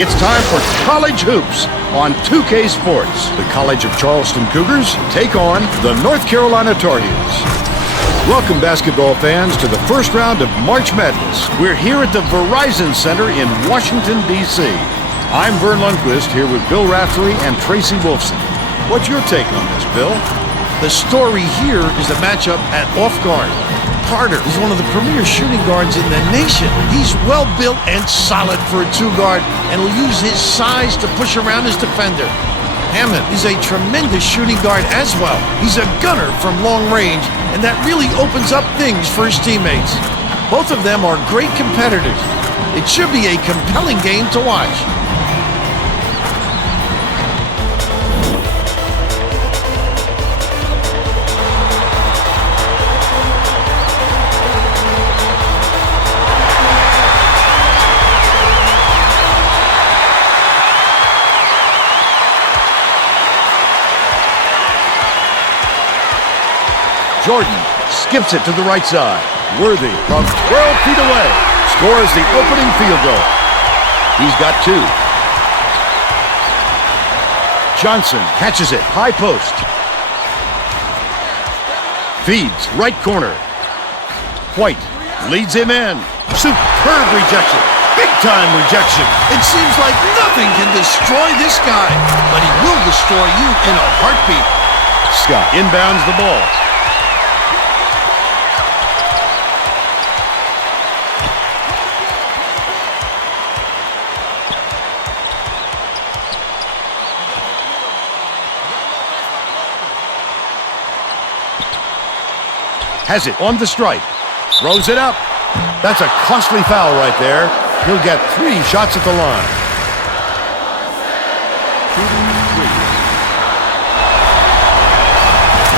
It's time for college hoops on 2K Sports. The College of Charleston Cougars take on the North Carolina Tar Heels. Welcome, basketball fans, to the first round of March Madness. We're here at the Verizon Center in Washington, D.C. I'm Vern Lundquist, here with Bill Raftery and Tracy Wolfson. What's your take on this, Bill? The story here is the matchup at off guard. Carter is one of the premier shooting guards in the nation. He's well built and solid for a two-guard and will use his size to push around his defender. Hammond is a tremendous shooting guard as well. He's a gunner from long range, and that really opens up things for his teammates. Both of them are great competitors. It should be a compelling game to watch. Jordan skips it to the right side. Worthy from 12 feet away scores the opening field goal. He's got two. Johnson catches it, high post. Feeds, right corner. White leads him in. Superb rejection. Big-time rejection. It seems like nothing can destroy this guy, but he will destroy you in a heartbeat. Scott inbounds the ball. Has it on the stripe. Throws it up. That's a costly foul right there. He'll get 3 shots at the line.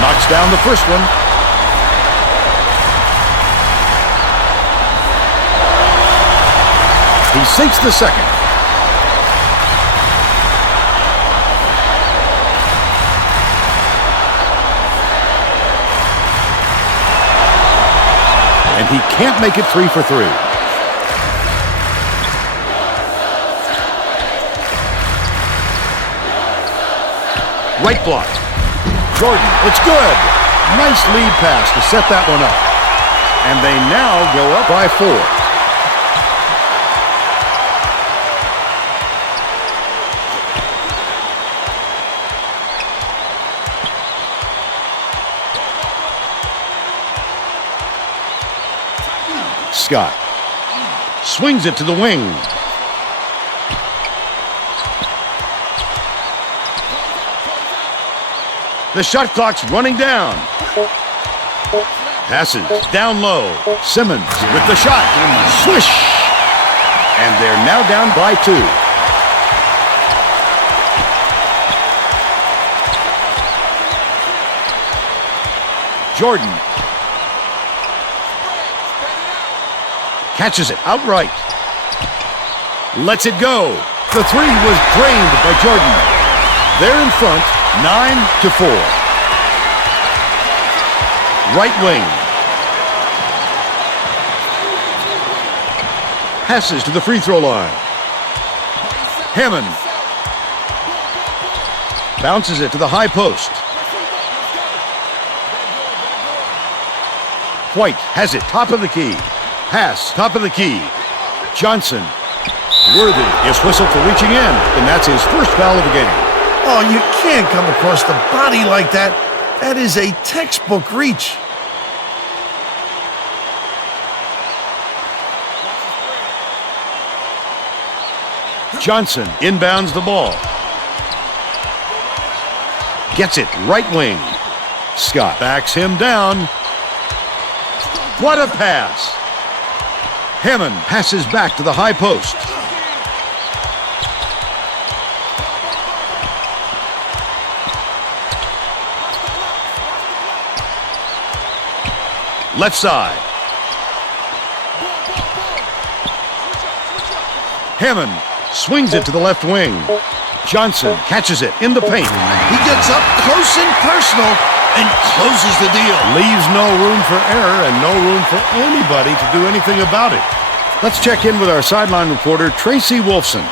Knocks down the first one. He sinks the second. And he can't make it 3 for 3. Right block. Jordan, it's good. Nice lead pass to set that one up. And they now go up by 4. Scott swings it to the wing. The shot clock's running down. Passes down low. Simmons with the shot. Swish! And they're now down by 2. Jordan catches it outright. Lets it go. The 3 was drained by Jordan. They're in front, 9-4. Right wing. Passes to the free throw line. Hammond bounces it to the high post. White has it, top of the key. Pass, top of the key. Johnson. Worthy is whistled for reaching in, and that's his first foul of the game. Oh, you can't come across the body like that. That is a textbook reach. Johnson inbounds the ball. Gets it, right wing. Scott backs him down. What a pass. Hammond passes back to the high post. Left side. Hammond swings it to the left wing. Johnson catches it in the paint. He gets up close and personal and closes the deal. Leaves no room for error and no room for anybody to do anything about it. Let's check in with our sideline reporter, Tracy Wolfson.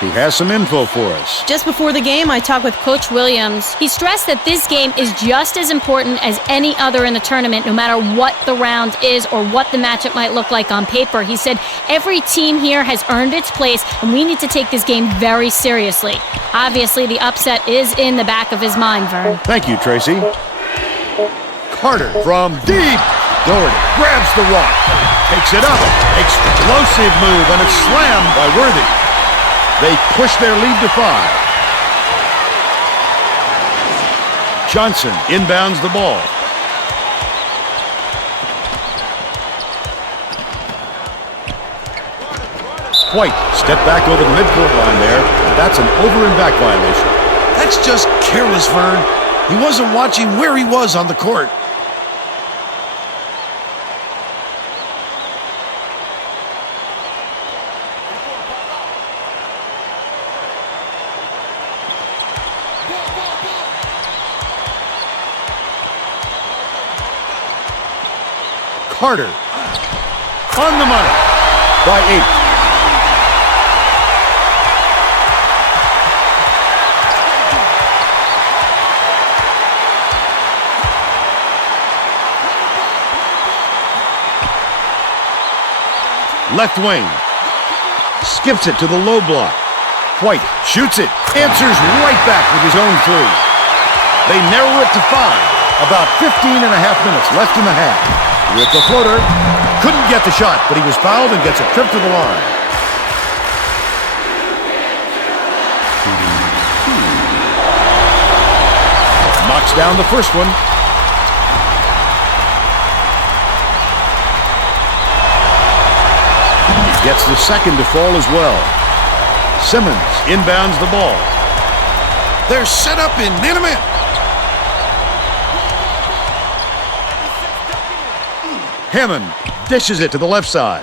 He has some info for us. Just before the game, I talked with Coach Williams. He stressed that this game is just as important as any other in the tournament, no matter what the round is or what the matchup might look like on paper. He said every team here has earned its place, and we need to take this game very seriously. Obviously, the upset is in the back of his mind, Vern. Thank you, Tracy. Carter from deep. Doherty grabs the rock, takes it up. Explosive move, and it's slammed by Worthy. They push their lead to 5. Johnson inbounds the ball. White stepped back over the midcourt line there. That's an over and back violation. That's just careless, Vern. He wasn't watching where he was on the court. Carter on the money by 8. Left wing. Skips it to the low block. White shoots it. Answers right back with his own 3. They narrow it to 5. About 15 and a half minutes left in the half. With the floater. Couldn't get the shot, but he was fouled and gets a trip to the line. Knocks down the first one. He gets the second to fall as well. Simmons inbounds the ball. They're set up in man-to-man. Hammond dishes it to the left side.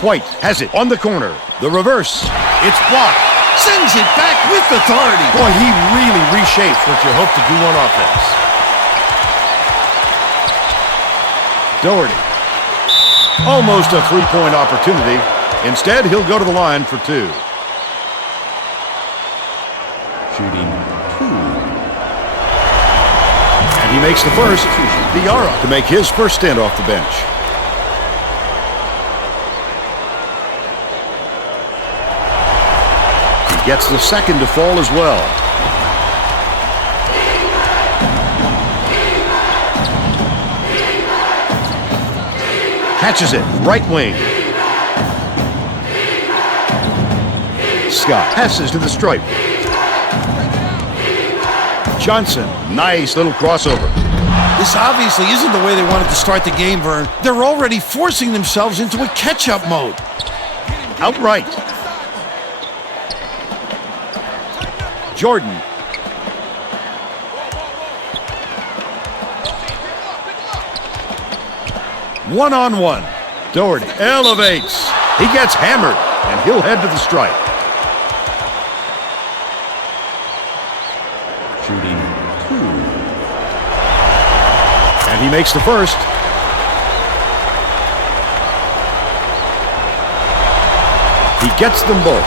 White has it on the corner. The reverse. It's blocked. Sends it back with authority. Boy, he really reshapes what you hope to do on offense. Doherty. Almost a three-point opportunity. Instead, he'll go to the line for 2. Shooting 2. And he makes the first. Diarra to make his first stint off the bench. He gets the second to fall as well. Catches it, right wing. Scott passes to the stripe. Johnson, nice little crossover. This obviously isn't the way they wanted to start the game, Vern. They're already forcing themselves into a catch-up mode. Outright. Jordan. One-on-one. Doherty elevates. He gets hammered, and he'll head to the stripe. Shooting 2. And he makes the first. He gets them both.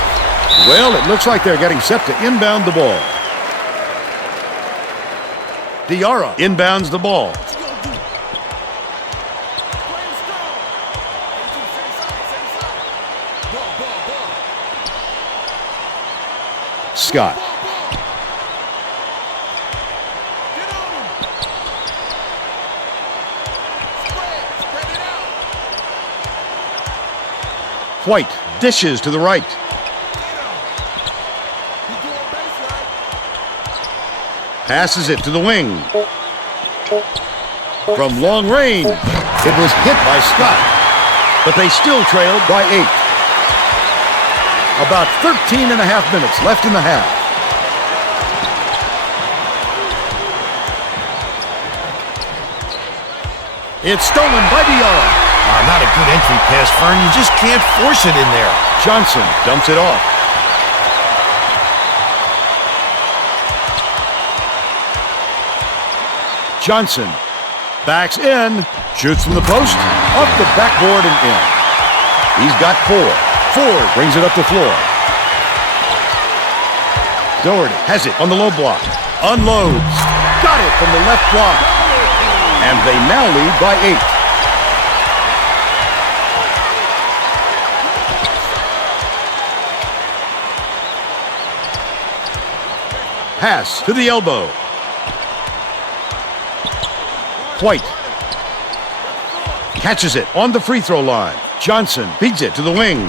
Well, it looks like they're getting set to inbound the ball. Diarra inbounds the ball. Scott. White dishes to the right. Passes it to the wing. From long range. It was hit by Scott, but they still trailed by 8. About 13 and a half minutes left in the half. It's stolen by Diarra. Not a good entry pass, Fern. You just can't force it in there. Johnson dumps it off. Johnson Backs in. Shoots from the post. Up the backboard and in. He's got 4. Ford brings it up the floor. Doherty has it on the low block. Unloads. Got it from the left block. And they now lead by 8. Pass to the elbow. White catches it on the free throw line. Johnson feeds it to the wing.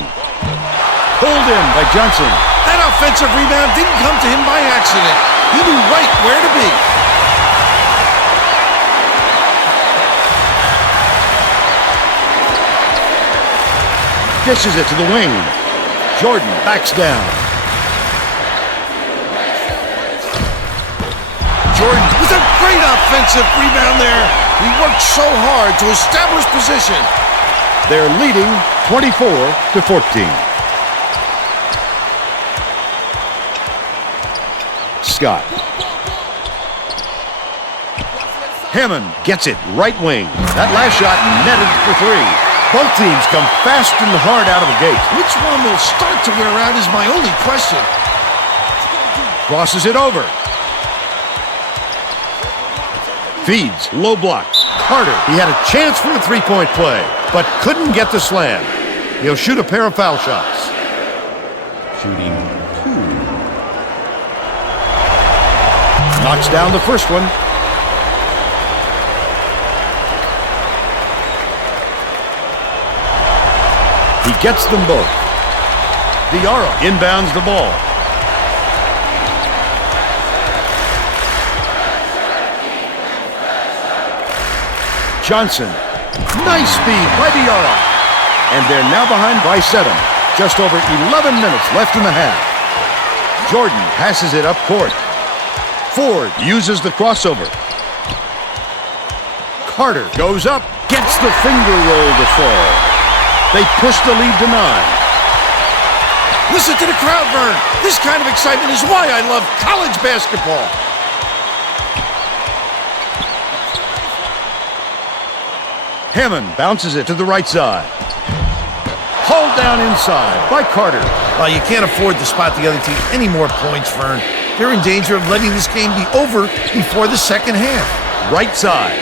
Pulled in by Johnson. That offensive rebound didn't come to him by accident. He knew right where to be. Dishes it to the wing. Jordan backs down. Jordan with a great offensive rebound there. He worked so hard to establish position. They're leading 24-14. Scott. Hammond gets it right wing. That last shot netted for 3. Both teams come fast and hard out of the gate. Which one will start to wear out is my only question. Crosses it over. Feeds, low block. Carter, he had a chance for a three-point play, but couldn't get the slam. He'll shoot a pair of foul shots. Shooting 2. Knocks down the first one. He gets them both. Diarra inbounds the ball. Johnson. Nice speed by Diarra. And they're now behind by 7. Just over 11 minutes left in the half. Jordan passes it up court. Ford uses the crossover. Carter goes up, gets the finger roll to fall. They push the lead to 9. Listen to the crowd, Vern. This kind of excitement is why I love college basketball. Hammond bounces it to the right side. Hauled down inside by Carter. Well, you can't afford to spot the other team any more points, Vern. They're in danger of letting this game be over before the second half. Right side.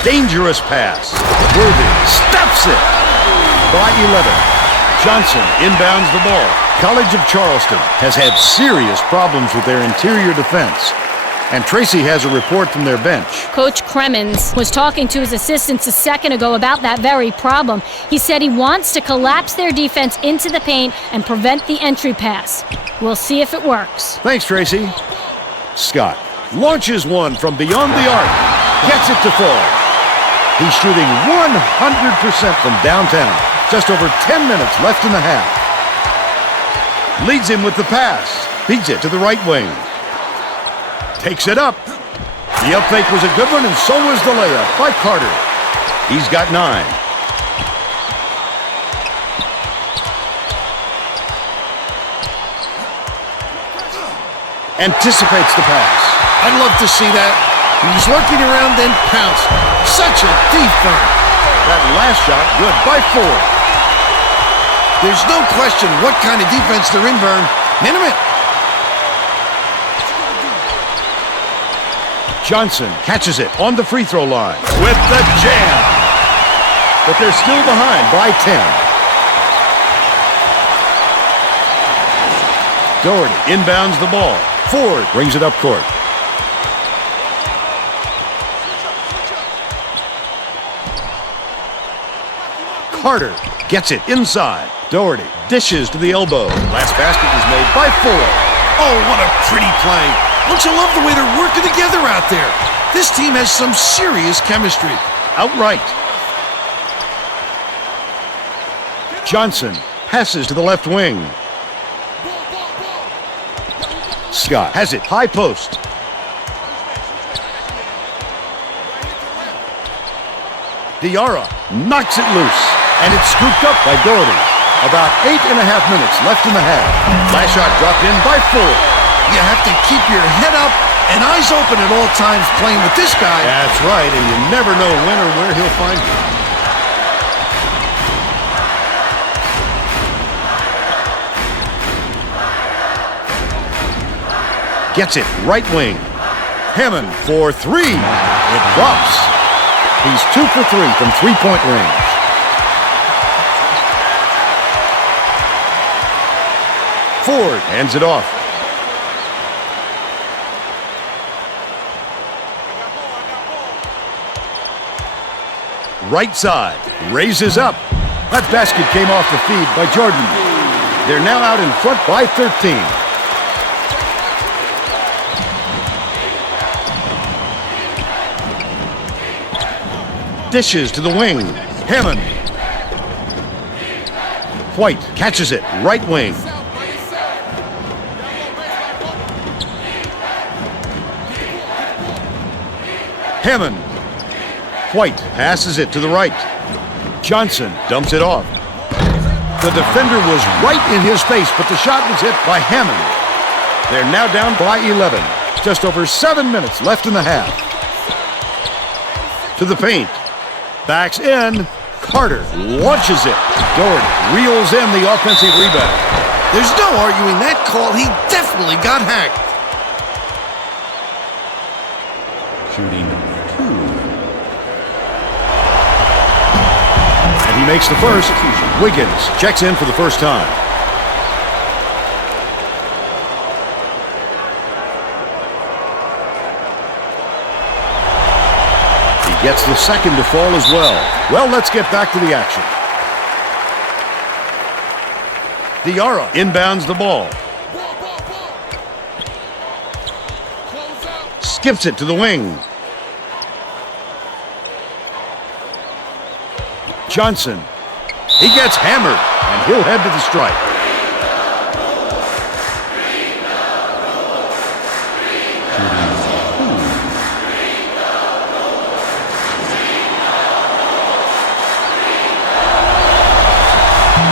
Dangerous pass. Worthy steps it. By 11. Johnson inbounds the ball. College of Charleston has had serious problems with their interior defense. And Tracy has a report from their bench. Coach Cremens was talking to his assistants a second ago about that very problem. He said he wants to collapse their defense into the paint and prevent the entry pass. We'll see if it works. Thanks, Tracy. Scott launches one from beyond the arc. Gets it to fall. He's shooting 100% from downtown. Just over 10 minutes left in the half. Leads him with the pass. Feeds it to the right wing. Takes it up. The up fake was a good one, and so was the layup by Carter. He's got 9. Anticipates the pass. I'd love to see that. He was lurking around, then pounced. Such a defense. That last shot, good by 4. There's no question what kind of defense they're in, Vern. Minute. Johnson catches it on the free throw line with the jam. But they're still behind by 10. Doherty inbounds the ball. Ford brings it up court. Carter gets it inside. Doherty dishes to the elbow. Last basket was made by 4. Oh, what a pretty play. Don't you love the way they're working together out there? This team has some serious chemistry. Outright. Johnson passes to the left wing. Scott has it high post. Diarra knocks it loose, and it's scooped up by Doherty. About 8.5 minutes left in the half. Last shot dropped in by 4. You have to keep your head up and eyes open at all times playing with this guy. That's right, and you never know when or where he'll find you. Gets it, right wing. Hammond for three. It drops. He's 2 for 3 from three-point range. Ford hands it off. Right side, raises up. That basket came off the feed by Jordan. They're now out in front by 13. Dishes to the wing. Hammond. White catches it, right wing. Hammond. White passes it to the right. Johnson dumps it off. The defender was right in his face, but the shot was hit by Hammond. They're now down by 11. Just over 7 minutes left in the half. To the paint. Backs in. Carter launches it. Doherty reels in the offensive rebound. There's no arguing that call. He definitely got hacked. Shooting 2. And he makes the first. Wiggins checks in for the first time. He gets the second to fall as well. Well, let's get back to the action. Diarra inbounds the ball. Skips it to the wing. Johnson. He gets hammered, and he'll head to the stripe.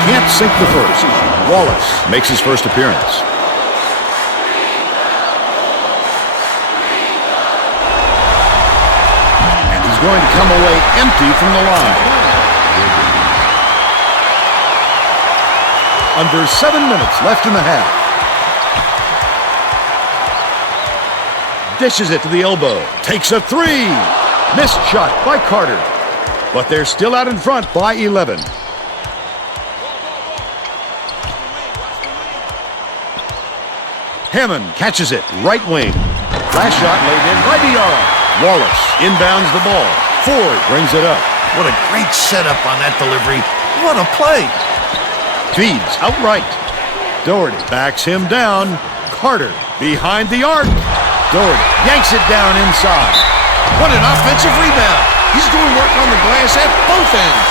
Can't sink the first. Wallace makes his first appearance. And he's going to come away empty from the line. Under 7 minutes left in the half. Dishes it to the elbow. Takes a three. Missed shot by Carter. But they're still out in front by 11. Hammond catches it. Right wing. Last shot laid in by Diarra. Wallace inbounds the ball. Ford brings it up. What a great setup on that delivery. What a play. Feeds outright. Doherty backs him down. Carter behind the arc. Doherty yanks it down inside. What an offensive rebound. He's doing work on the glass at both ends.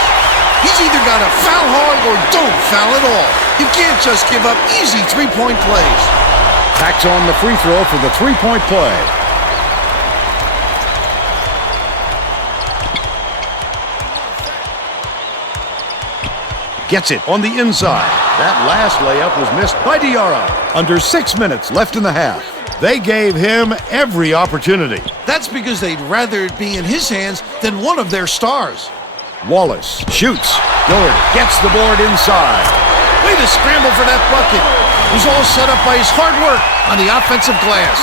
He's either got to foul hard or don't foul at all. You can't just give up easy three-point plays. Tacks on the free throw for the three-point play. Gets it on the inside. That last layup was missed by Diarra. Under 6 minutes left in the half. They gave him every opportunity. That's because they'd rather it be in his hands than one of their stars. Wallace shoots. Doherty gets the board inside. Way to scramble for that bucket. It was all set up by his hard work on the offensive glass.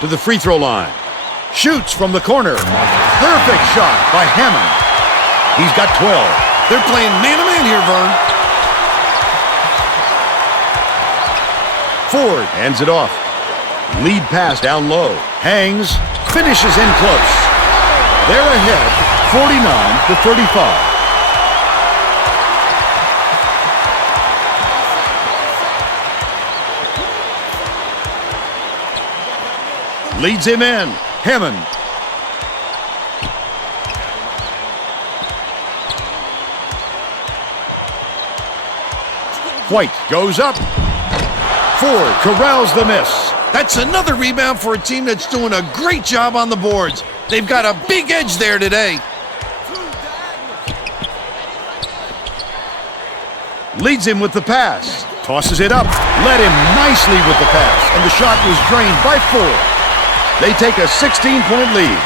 To the free throw line. Shoots from the corner. Perfect shot by Hammond. He's got 12. They're playing man-to-man here, Vern. Ford hands it off. Lead pass down low. Hangs. Finishes in close. They're ahead 49-35. Leads him in. Hammond. White goes up. Ford corrals the miss. That's another rebound for a team that's doing a great job on the boards. They've got a big edge there today. Leads him with the pass. Tosses it up. Led him nicely with the pass. And the shot was drained by 4. They take a 16-point lead.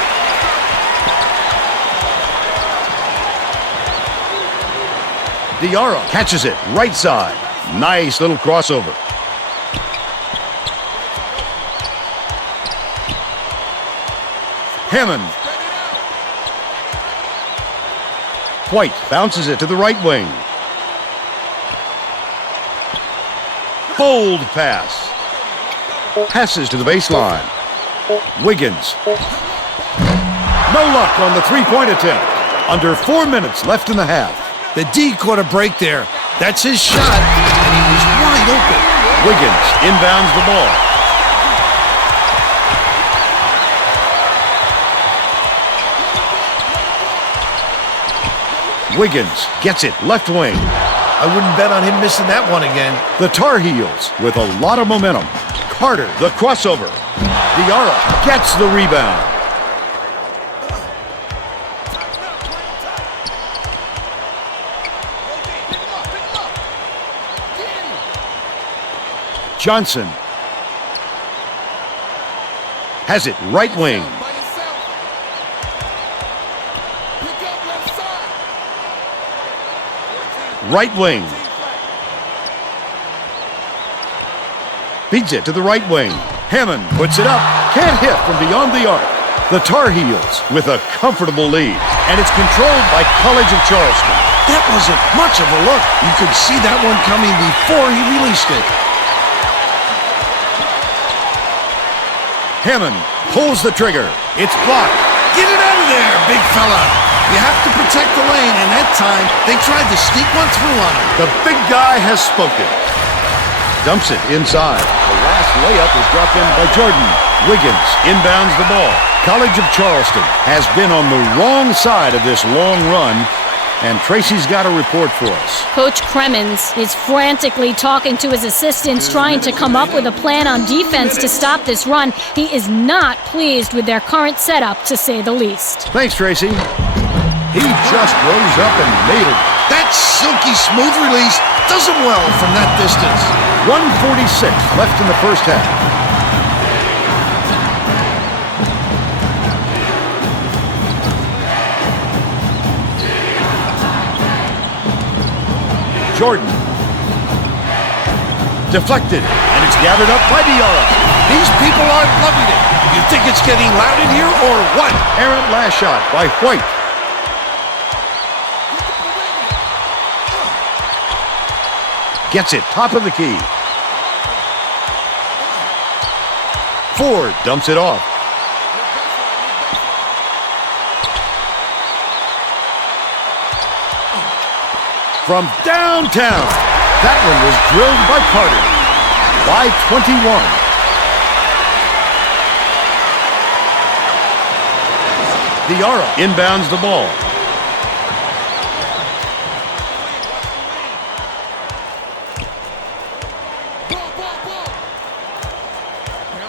Diarra catches it right side. Nice little crossover. Hammond. White bounces it to the right wing. Bold pass. Passes to the baseline. Wiggins. No luck on the three-point attempt. Under 4 minutes left in the half. The D caught a break there. That's his shot, and he was wide open. Wiggins inbounds the ball. Wiggins gets it left wing. I wouldn't bet on him missing that one again. The Tar Heels with a lot of momentum. Carter, the crossover. Diarra gets the rebound. Johnson has it right wing. Right wing. Feeds it to the right wing. Hammond puts it up. Can't hit from beyond the arc. The Tar Heels with a comfortable lead. And it's controlled by College of Charleston. That wasn't much of a look. You could see that one coming before he released it. Hammond pulls the trigger. It's blocked. Get it out of there, big fella. You have to protect the lane, and that time, they tried to sneak one through on him. The big guy has spoken. Dumps it inside. The last layup is dropped in by Jordan. Wiggins inbounds the ball. College of Charleston has been on the wrong side of this long run, and Tracy's got a report for us. Coach Cremens is frantically talking to his assistants, trying to come up with a plan on defense to stop this run. He is not pleased with their current setup, to say the least. Thanks, Tracy. He just rose up and nailed it. That silky smooth release does him well from that distance. 1:46 left in the first half. Jordan. Deflected, and it's gathered up by Diarra. These people are loving it. You think it's getting loud in here or what? Errant last shot by White. Gets it, top of the key. Ford dumps it off. From downtown, that one was drilled by Carter. By 21. Diarra inbounds the ball.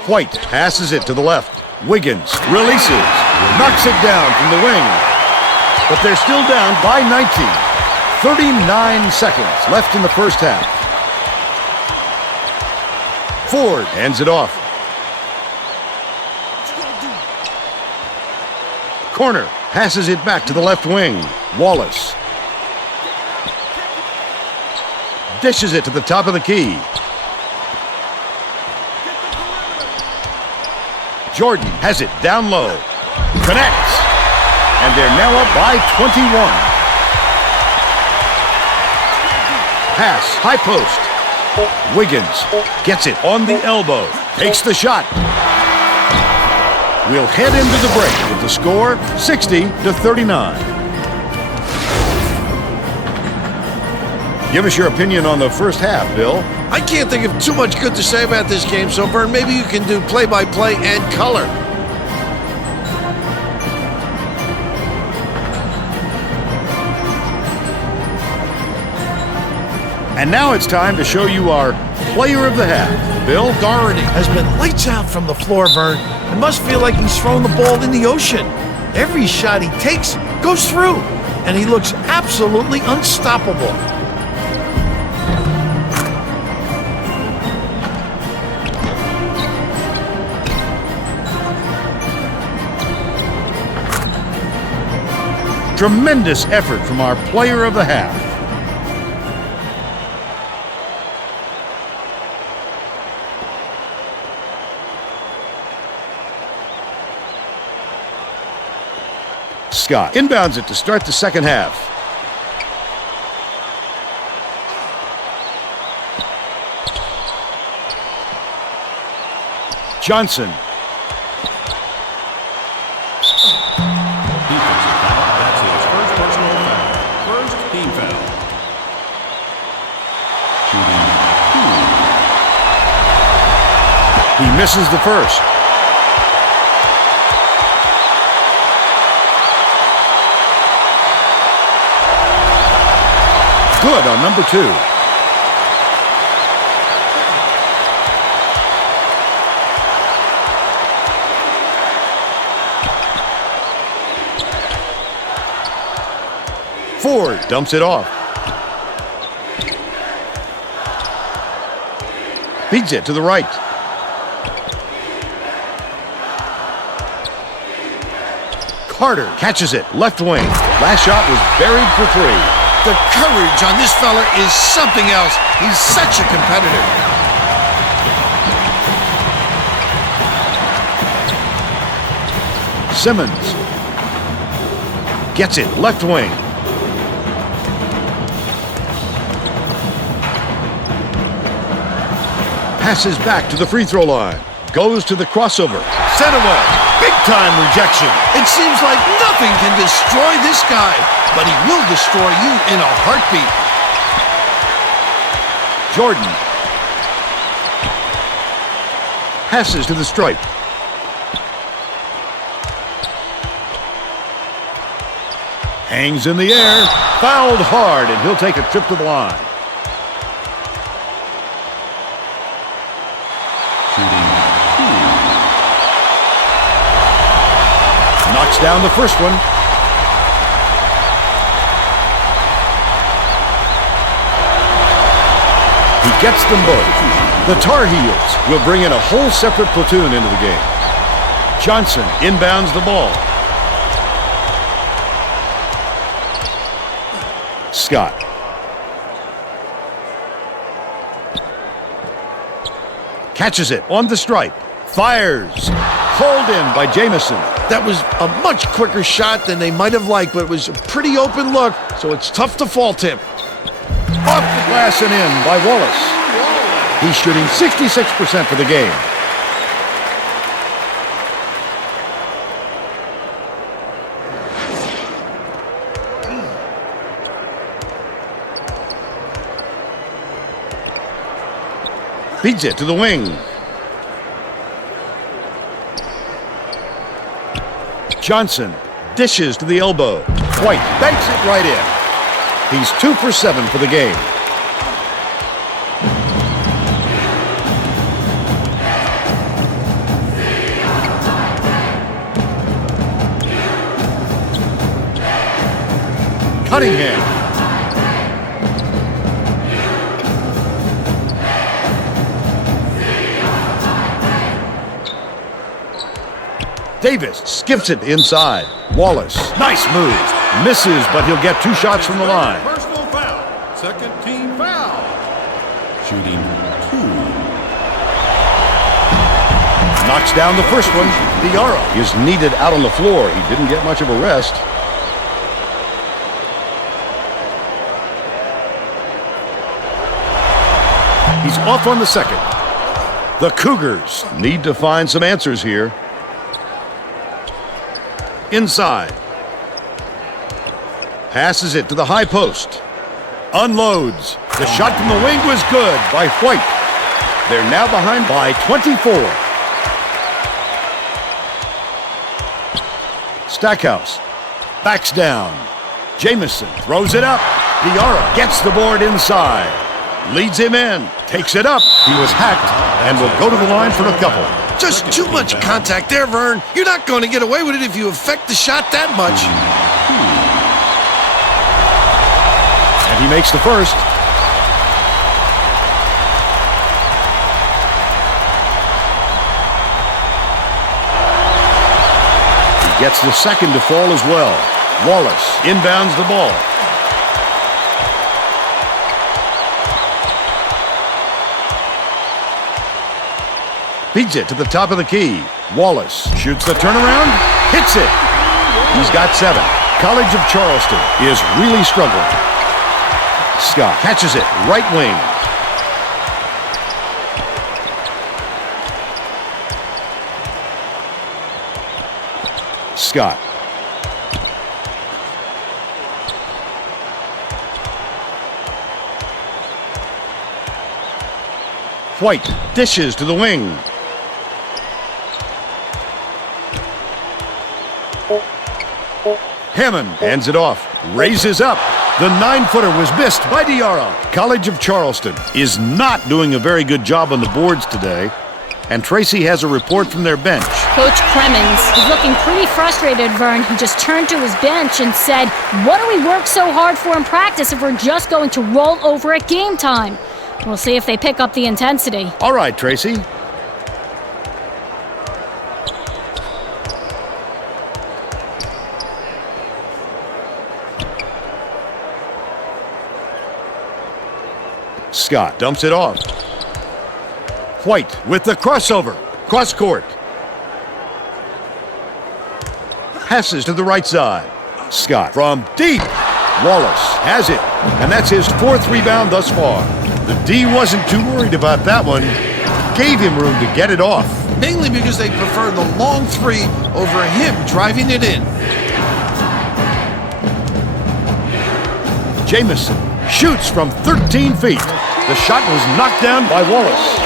White passes it to the left. Wiggins releases, knocks it down from the wing. But they're still down by 19. 39 seconds left in the first half. Ford hands it off. Corner passes it back to the left wing. Wallace dishes it to the top of the key. Jordan has it down low. Connects. And they're now up by 21. Pass, high post. Wiggins gets it on the elbow. Takes the shot. We'll head into the break with the score 60-39. Give us your opinion on the first half, Bill. I can't think of too much good to say about this game, so Vern, maybe you can do play-by-play and color. And now it's time to show you our player of the half. Bill Doherty has been lights out from the floor, Vern. It must feel like he's throwing the ball in the ocean. Every shot he takes goes through, and he looks absolutely unstoppable. Tremendous effort from our player of the half. Scott inbounds it to start the second half. Johnson. Defensive foul. That's his first personal foul. First team foul. Shooting 2. He misses the first. Good on number 2. Ford dumps it off. Feeds it to the right. Carter catches it, left wing. Last shot was buried for 3. The courage on this fella is something else. He's such a competitor. Simmons gets it, left wing. Passes back to the free throw line. Goes to the crossover. Sent away. Big time rejection. It seems like nothing can destroy this guy, but he will destroy you in a heartbeat. Jordan passes to the stripe. Hangs in the air. Fouled hard, and he'll take a trip to the line. Shooting 2. Knocks down the first one. He gets them both. The Tar Heels will bring in a whole separate platoon into the game. Johnson inbounds the ball. Scott. Catches it on the stripe. Fires. Hauled in by Jamison. That was a much quicker shot than they might have liked, but it was a pretty open look, so it's tough to fault him. Off the glass and in by Wallace. He's shooting 66% for the game. Feeds it to the wing. Johnson dishes to the elbow. White banks it right in. He's 2 for 7 for the game. Cunningham. Davis skips it inside. Wallace, nice move. Misses, but he'll get 2 shots from the line. Personal foul. Second team foul. Shooting 2. Knocks down the first one. Diarra is needed out on the floor. He didn't get much of a rest. He's off on the second. The Cougars need to find some answers here. Inside. Passes it to the high post. Unloads. The shot from the wing was good by White. They're now behind by 24. Stackhouse backs down. Jamison throws it up. Diarra gets the board inside. Leads him in. Takes it up. He was hacked and will go to the line for a couple. Just too much contact there, Vern. You're not going to get away with it if you affect the shot that much. And he makes the first. He gets the second to fall as well. Wallace inbounds the ball. Feeds it to the top of the key. Wallace shoots the turnaround, hits it. He's got 7. College of Charleston is really struggling. Scott catches it, right wing. Scott. White dishes to the wing. Hammond hands it off, raises up. The 9-footer was missed by Diarra. College of Charleston is not doing a very good job on the boards today, and Tracy has a report from their bench. Coach Cremens is looking pretty frustrated, Vern. He just turned to his bench and said, "What do we work so hard for in practice if we're just going to roll over at game time?" We'll see if they pick up the intensity. All right, Tracy. Scott dumps it off. White with the crossover. Cross court. Passes to the right side. Scott from deep. Wallace has it. And that's his 4th rebound thus far. The D wasn't too worried about that one. Gave him room to get it off. Mainly because they prefer the long 3 over him driving it in. Jamison shoots from 13 feet. The shot was knocked down by Wallace.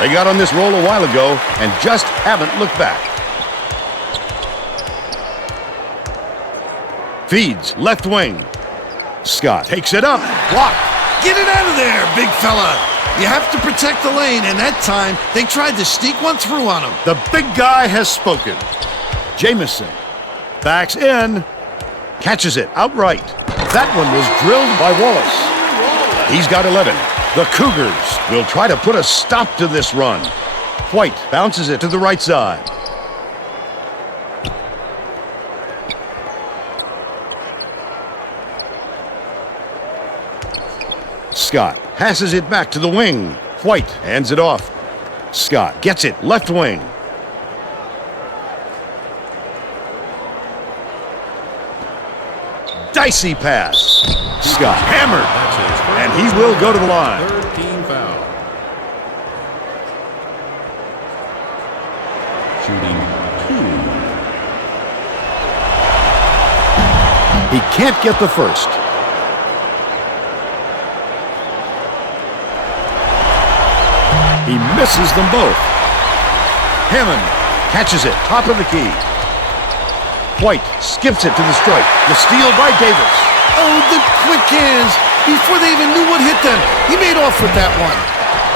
They got on this roll a while ago and just haven't looked back. Feeds left wing. Scott takes it up. Blocked. Get it out of there, big fella. You have to protect the lane, and that time they tried to sneak one through on him. The big guy has spoken. Jamison backs in. Catches it outright. That one was drilled by Wallace. He's got 11. The Cougars will try to put a stop to this run. White bounces it to the right side. Scott passes it back to the wing. White hands it off. Scott gets it left wing. Dicey pass. Scott hammered, and he will go to the line. 3rd team foul. Shooting 2. He can't get the first. He misses them both. Hammond catches it, top of the key. White skips it to the stripe. The steal by Davis. Oh, the quick hands. Before they even knew what hit them, he made off with that one.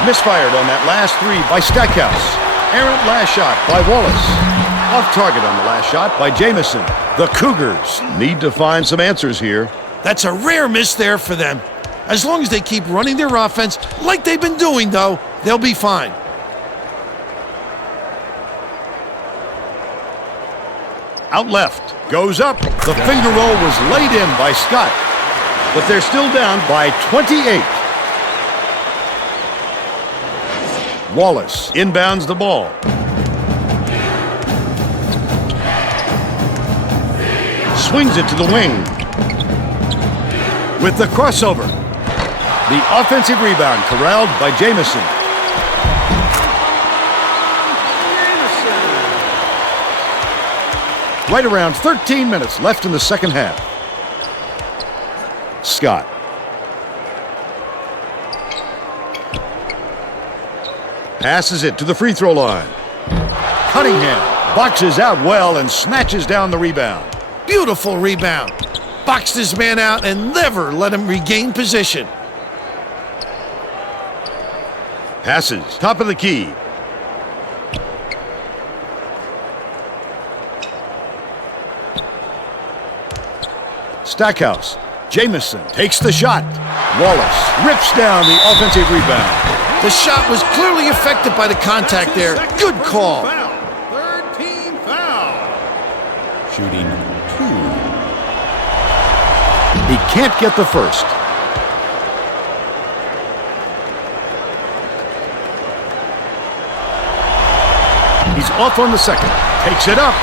Misfired on that last 3 by Stackhouse. Errant last shot by Wallace. Off target on the last shot by Jamison. The Cougars need to find some answers here. That's a rare miss there for them. As long as they keep running their offense like they've been doing, though, they'll be fine. Out left. Goes up. The finger roll was laid in by Scott. But they're still down by 28. Wallace inbounds the ball. Swings it to the wing. With the crossover. The offensive rebound corralled by Jamison. Right around 13 minutes left in the second half. Scott. Passes it to the free throw line. Cunningham boxes out well and snatches down the rebound. Beautiful rebound. Boxed his man out and never let him regain position. Passes, top of the key. Stackhouse. Jamison takes the shot. Wallace rips down the offensive rebound. The shot was clearly affected by the contact there. Good call. Third team foul. Shooting 2. He can't get the first. He's off on the second. Takes it up.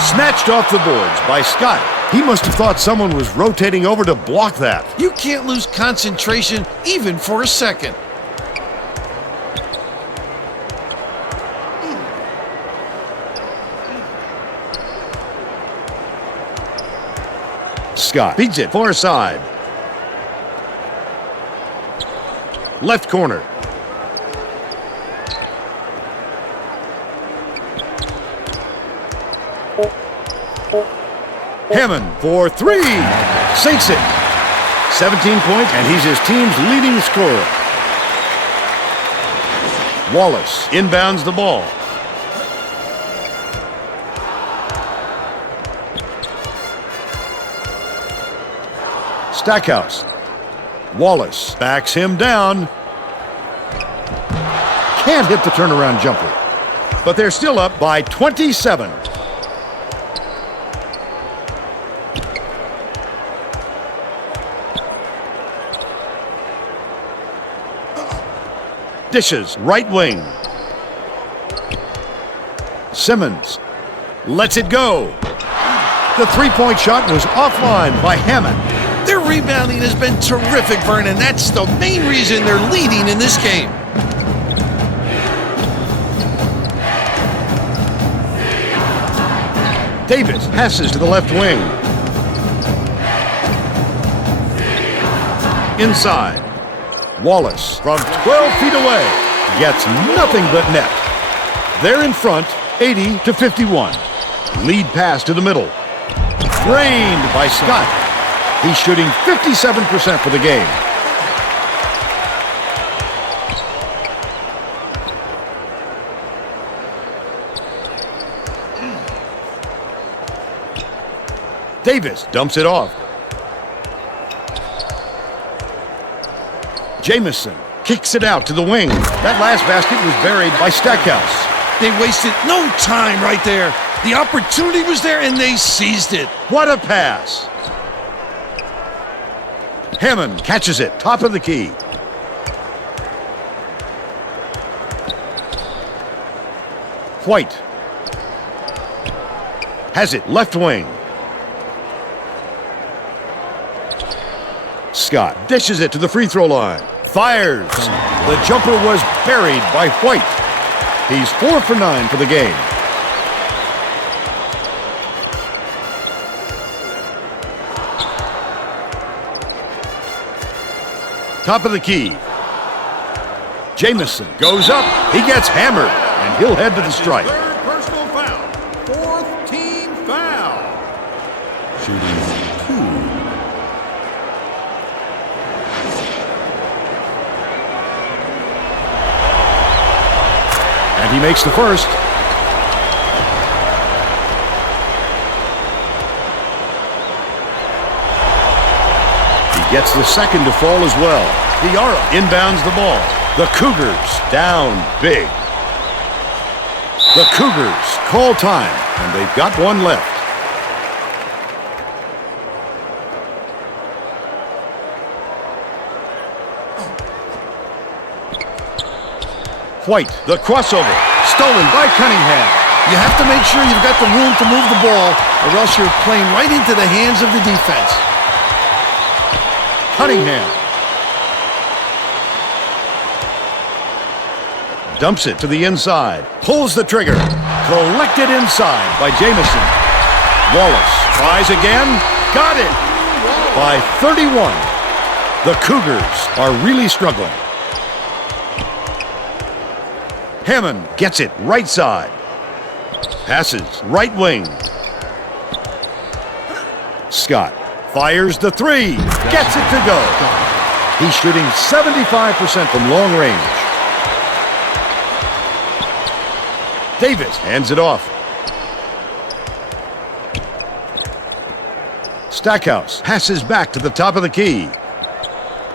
Snatched off the boards by Scott. He must have thought someone was rotating over to block that. You can't lose concentration even for a second. Scott beats it far side. Left corner. Hammond for 3. Sinks it. 17 points, and he's his team's leading scorer. Wallace inbounds the ball. Stackhouse. Wallace backs him down. Can't hit the turnaround jumper. But they're still up by 27. Dishes, right wing. Simmons lets it go. The three-point shot was offline by Hammond. Their rebounding has been terrific, Vernon. That's the main reason they're leading in this game. Davis passes to the left wing. Inside. Wallace from 12 feet away gets nothing but net. They're in front, 80-51. Lead pass to the middle. Drained by Scott. He's shooting 57% for the game. Davis dumps it off. Jamison kicks it out to the wing. That last basket was buried by Stackhouse. They wasted no time right there. The opportunity was there, and they seized it. What a pass. Hammond catches it, top of the key. White has it, left wing. Scott dishes it to the free throw line. Fires. The jumper was buried by White. He's 4 for 9 for the game. Top of the key. Jamison goes up. He gets hammered, and he'll head to the strike. Third personal foul. Fourth team foul. Shooting 2. And he makes the first. He gets the second to fall as well. Diarra inbounds the ball. The Cougars down big. The Cougars call time, and they've got one left. White, the crossover, stolen by Cunningham. You have to make sure you've got the room to move the ball, or else you're playing right into the hands of the defense. Cunningham dumps it to the inside, pulls the trigger, collected inside by Jamison. Wallace tries again, got it by 31. The Cougars are really struggling. Hammond gets it right side. Passes right wing. Scott fires the three. Gets it to go. He's shooting 75% from long range. Davis hands it off. Stackhouse passes back to the top of the key.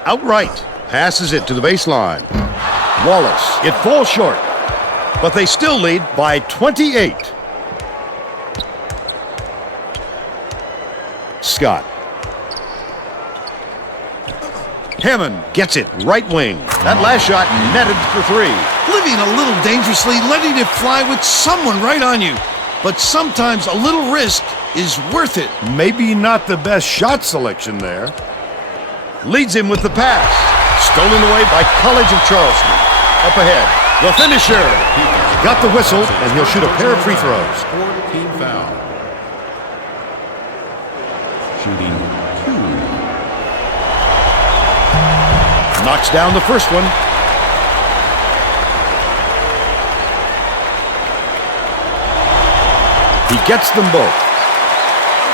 Outright passes it to the baseline. Wallace, it falls short, but they still lead by 28. Scott. Hammond gets it right wing. That last shot netted for 3. Living a little dangerously, letting it fly with someone right on you. But sometimes a little risk is worth it. Maybe not the best shot selection there. Leads him with the pass. Stolen away by College of Charleston. Up ahead, the finisher. Got the whistle, and he'll shoot a pair of free throws. Fourth team foul. Shooting 2. Knocks down the first one. He gets them both.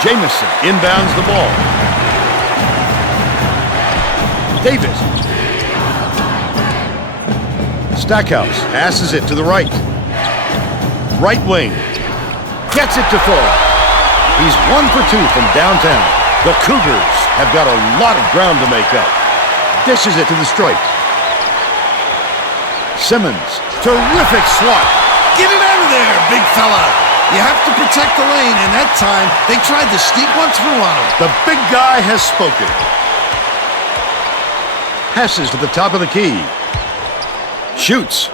Jamison inbounds the ball. Davis. Stackhouse passes it to the right. Right wing. Gets it to full. He's 1 for 2 from downtown. The Cougars have got a lot of ground to make up. Dishes it to the stripe. Simmons. Terrific swat. Get it out of there, big fella. You have to protect the lane, and that time they tried to sneak one through on him. The big guy has spoken. Passes to the top of the key. Shoots.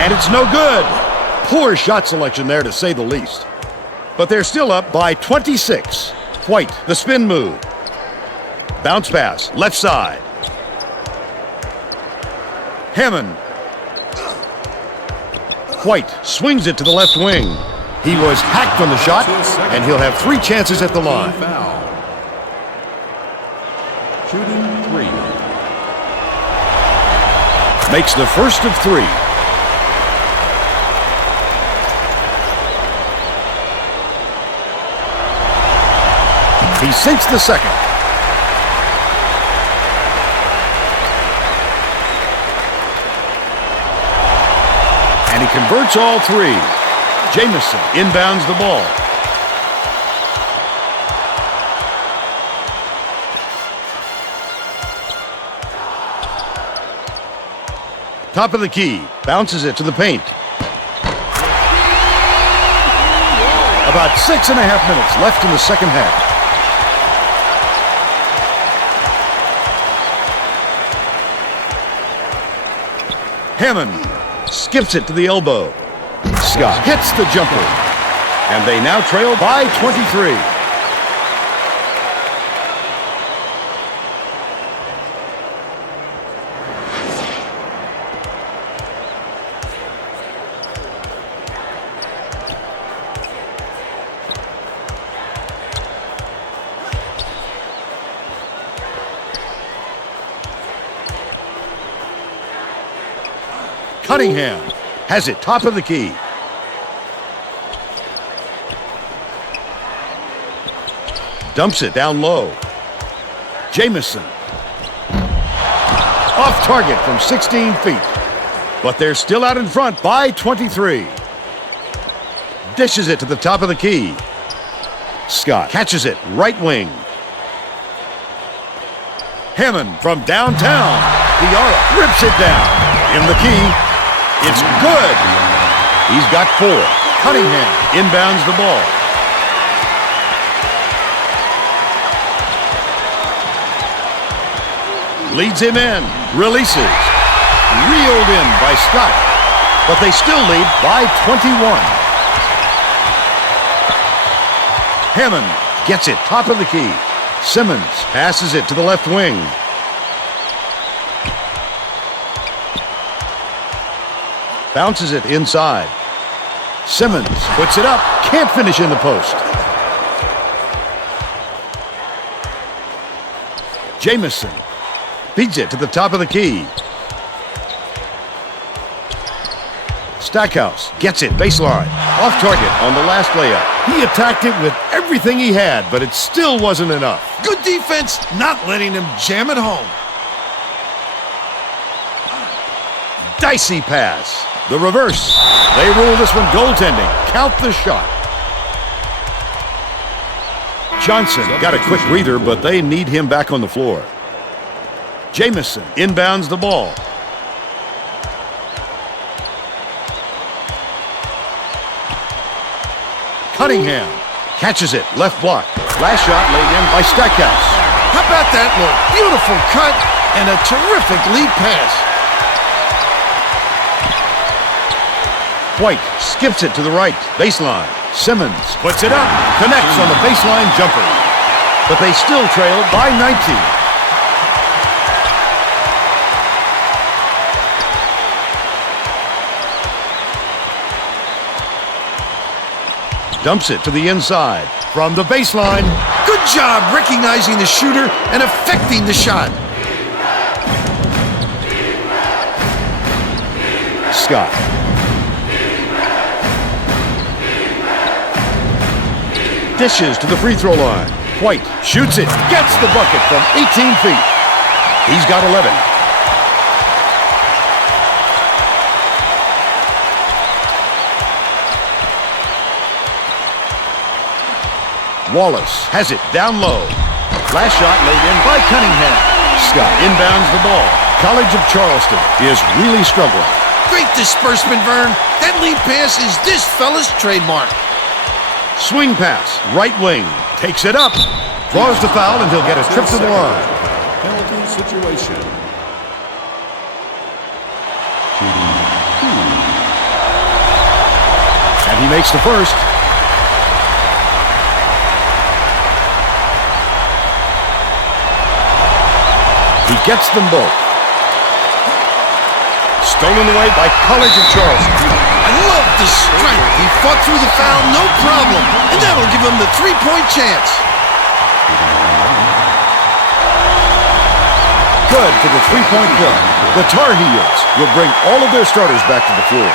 And it's no good. Poor shot selection there, to say the least. But they're still up by 26. White, the spin move. Bounce pass, left side. Hammond. White swings it to the left wing. He was hacked on the shot, and he'll have 3 chances at the line. Foul. Shooting 3. Makes the first of 3. He sinks the second. And he converts all 3. Jamison inbounds the ball. Top of the key, bounces it to the paint. About 6.5 minutes left in the second half. Hammond skips it to the elbow. Scott hits the jumper. And they now trail by 23. Cunningham has it top of the key. Dumps it down low. Jamison. Off target from 16 feet. But they're still out in front by 23. Dishes it to the top of the key. Scott catches it right wing. Hammond from downtown. Diarra rips it down. In the key. It's good. He's got 4. Cunningham inbounds the ball. Leads him in. Releases. Reeled in by Scott. But they still lead by 21. Hammond gets it top of the key. Simmons passes it to the left wing. Bounces it inside. Simmons puts it up. Can't finish in the post. Jamison feeds it to the top of the key. Stackhouse gets it baseline. Off target on the last layup. He attacked it with everything he had, but it still wasn't enough. Good defense, not letting him jam it home. Dicey pass. The reverse. They rule this one goaltending. Count the shot. Johnson got a quick breather, but they need him back on the floor. Jamison inbounds the ball. Cunningham catches it, left block. Last shot laid in by Stackhouse. How about that look? Beautiful cut and a terrific lead pass. White skips it to the right, baseline. Simmons puts it up, connects on the baseline jumper. But they still trail by 19. Dumps it to the inside from the baseline. Good job recognizing the shooter and affecting the shot. Scott. Dishes to the free throw line. White shoots it, gets the bucket from 18 feet. He's got 11. Wallace has it down low. Last shot laid in by Cunningham. Scott inbounds the ball. College of Charleston is really struggling. Great disbursement, Vern. That lead pass is this fella's trademark. Swing pass, right wing. Takes it up. Draws the foul, and he'll get a trip to the line. Penalty situation. And he makes the first. He gets them both. Stolen away by College of Charleston. I love the strength. He fought through the foul, no problem. And that'll give him the three-point chance. Good for the three-point play. The Tar Heels will bring all of their starters back to the floor.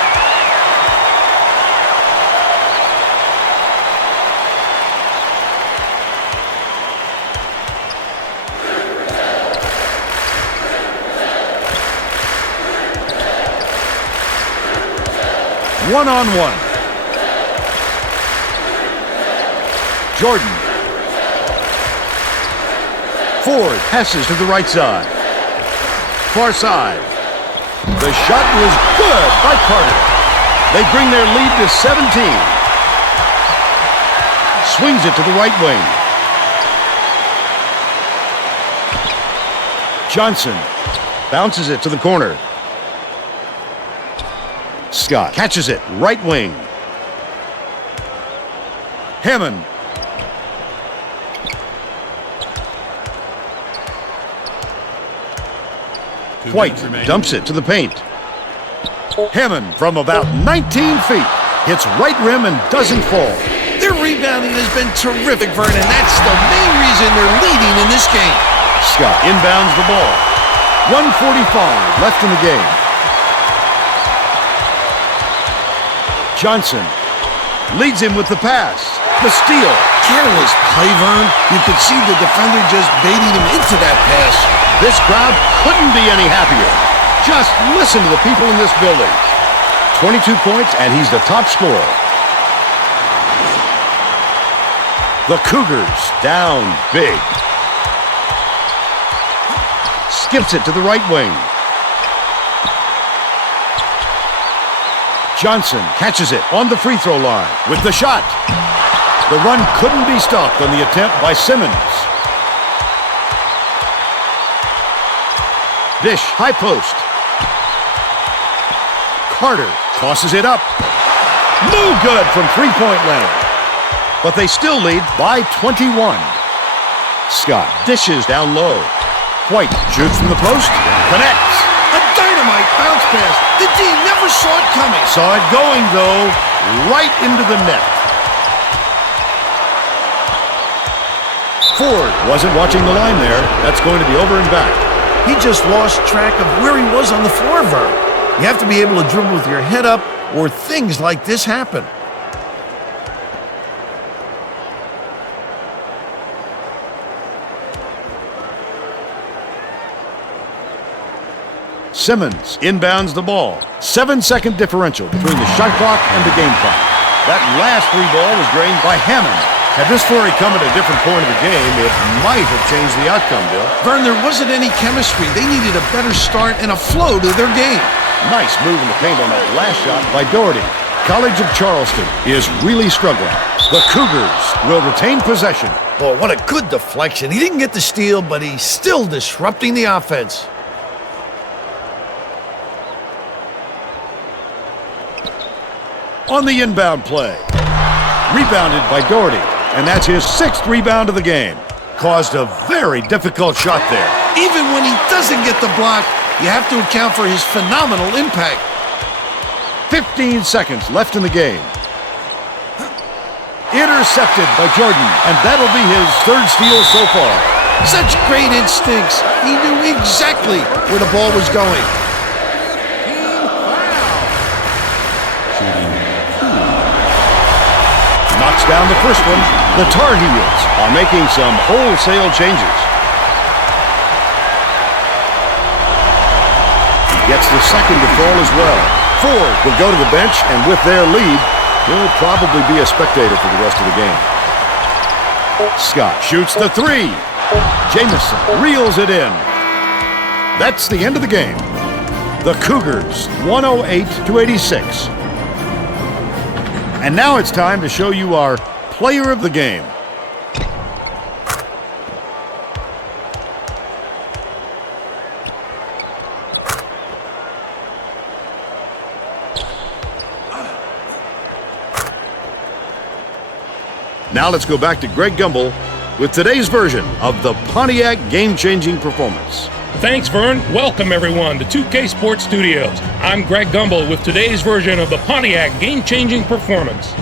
One-on-one. Jordan. Ford passes to the right side. Far side. The shot was good by Carter. They bring their lead to 17. Swings it to the right wing. Johnson bounces it to the corner. Scott catches it, right wing. Hammond. White dumps it to the paint. Hammond from about 19 feet. Hits right rim and doesn't fall. Their rebounding has been terrific, Vern, and that's the main reason they're leading in this game. Scott inbounds the ball. 1:45 left in the game. Johnson leads him with the pass. The steal. Careless play, Vern. You could see the defender just baiting him into that pass. This crowd couldn't be any happier. Just listen to the people in this building. 22 points, and he's the top scorer. The Cougars down big. Skips it to the right wing. Johnson catches it on the free throw line with the shot. The run couldn't be stopped on the attempt by Simmons. Dish, high post. Carter tosses it up. No good from three-point land. But they still lead by 21. Scott dishes down low. White shoots from the post. Connects. A dynamite bounce pass. The D never saw it coming. Saw it going, though, right into the net. Ford wasn't watching the line there. That's going to be over and back. He just lost track of where he was on the floor, Vern. You have to be able to dribble with your head up, or things like this happen. Simmons inbounds the ball. 7-second differential between the shot clock and the game clock. That last three ball was drained by Hammond. Had this flurry come at a different point of the game, it might have changed the outcome, Bill. Vern, there wasn't any chemistry. They needed a better start and a flow to their game. Nice move in the paint on that last shot by Doherty. College of Charleston is really struggling. The Cougars will retain possession. Boy, what a good deflection. He didn't get the steal, but he's still disrupting the offense. On the inbound play. Rebounded by Doherty, and that's his 6th rebound of the game. Caused a very difficult shot there. Even when he doesn't get the block, you have to account for his phenomenal impact. 15 seconds left in the game. Intercepted by Jordan, and that'll be his 3rd steal so far. Such great instincts. He knew exactly where the ball was going. Knocks down the first one. The Tar Heels are making some wholesale changes. He gets the second to fall as well. Ford will go to the bench, and with their lead, he'll probably be a spectator for the rest of the game. Scott shoots the 3. Jamison reels it in. That's the end of the game. The Cougars, 108-86. And now it's time to show you our player of the game. Now let's go back to Greg Gumbel with today's version of the Pontiac game-changing performance. Thanks, Vern. Welcome, everyone, to 2K Sports Studios. I'm Greg Gumbel with today's version of the Pontiac game-changing performance.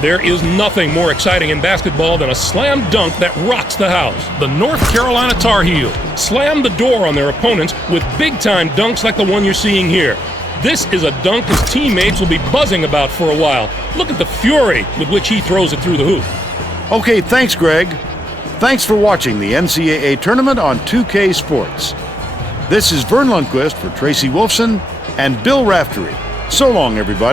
There is nothing more exciting in basketball than a slam dunk that rocks the house. The North Carolina Tar Heels slam the door on their opponents with big-time dunks like the one you're seeing here. This is a dunk his teammates will be buzzing about for a while. Look at the fury with which he throws it through the hoop. Okay, thanks, Greg. Thanks for watching the NCAA Tournament on 2K Sports. This is Vern Lundquist for Tracy Wolfson and Bill Raftery. So long, everybody.